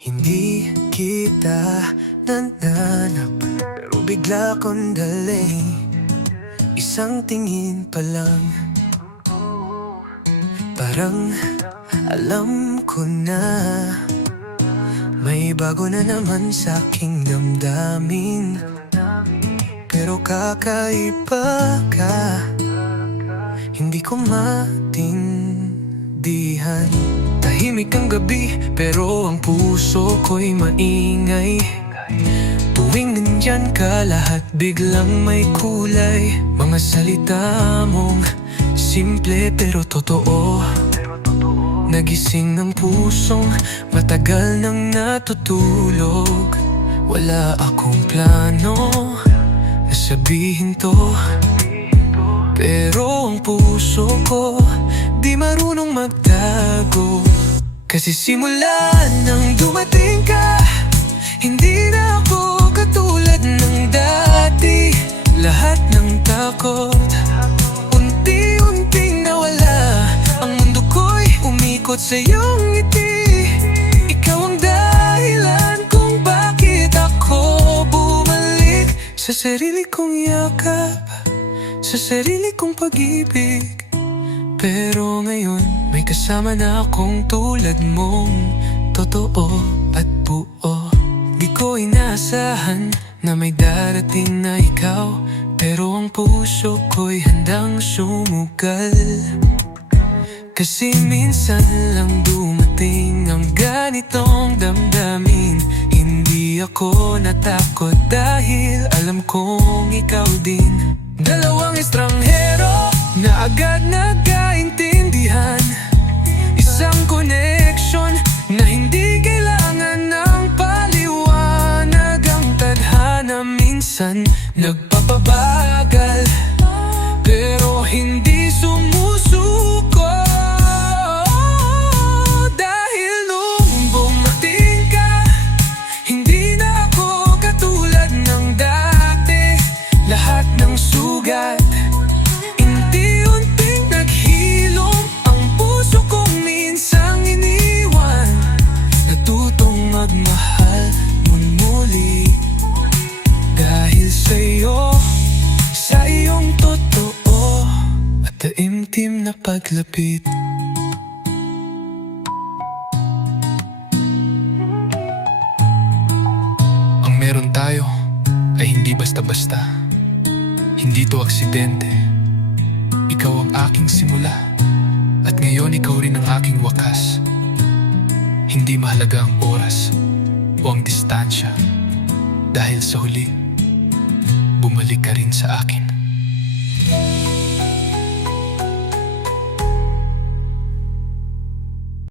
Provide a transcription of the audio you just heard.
Hindi kita nananap Pero bigla kong daling Isang tingin pa lang. Parang alam ko na May bago na naman sa aking damdamin. Pero kakaiba ka Hindi ko maintindihan Tahimik ang gabi pero ang puso ko'y maingay. Tuwing nandyan ka lahat biglang may kulay. Mga salita mong simple pero totoo. Nagising ang pusong matagal nang natutulog. Wala akong plano na sabihin to. Pero ang puso ko di marunong magtago. Kasi simula nang dumating ka. Hindi na ako katulad ng dati. Lahat ng takot Unti-unting nawala. Ang mundo ko'y umikot sa iyong ngiti. Ikaw ang dahilan kung bakit ako bumalik. Sa sarili kong yakap Sa sarili kong pag-ibig Pero ngayon may kasama na akong tulad mong Totoo at buo. Di ko inaasahan na may darating na ikaw. Pero ang puso ko'y handang sumugal. Kasi minsan lang dumating ang ganitong damdamin. Hindi ako natakot dahil alam kong ikaw din. Dalawang estranghero na agad nagkaintindihan taimtim na paglapit. Ang meron tayo ay hindi basta-basta. Hindi to aksidente. Ikaw ang aking simula. At ngayon ikaw rin ang aking wakas. Hindi mahalaga ang oras O ang distansya. Dahil sa huli Bumalik ka rin sa akin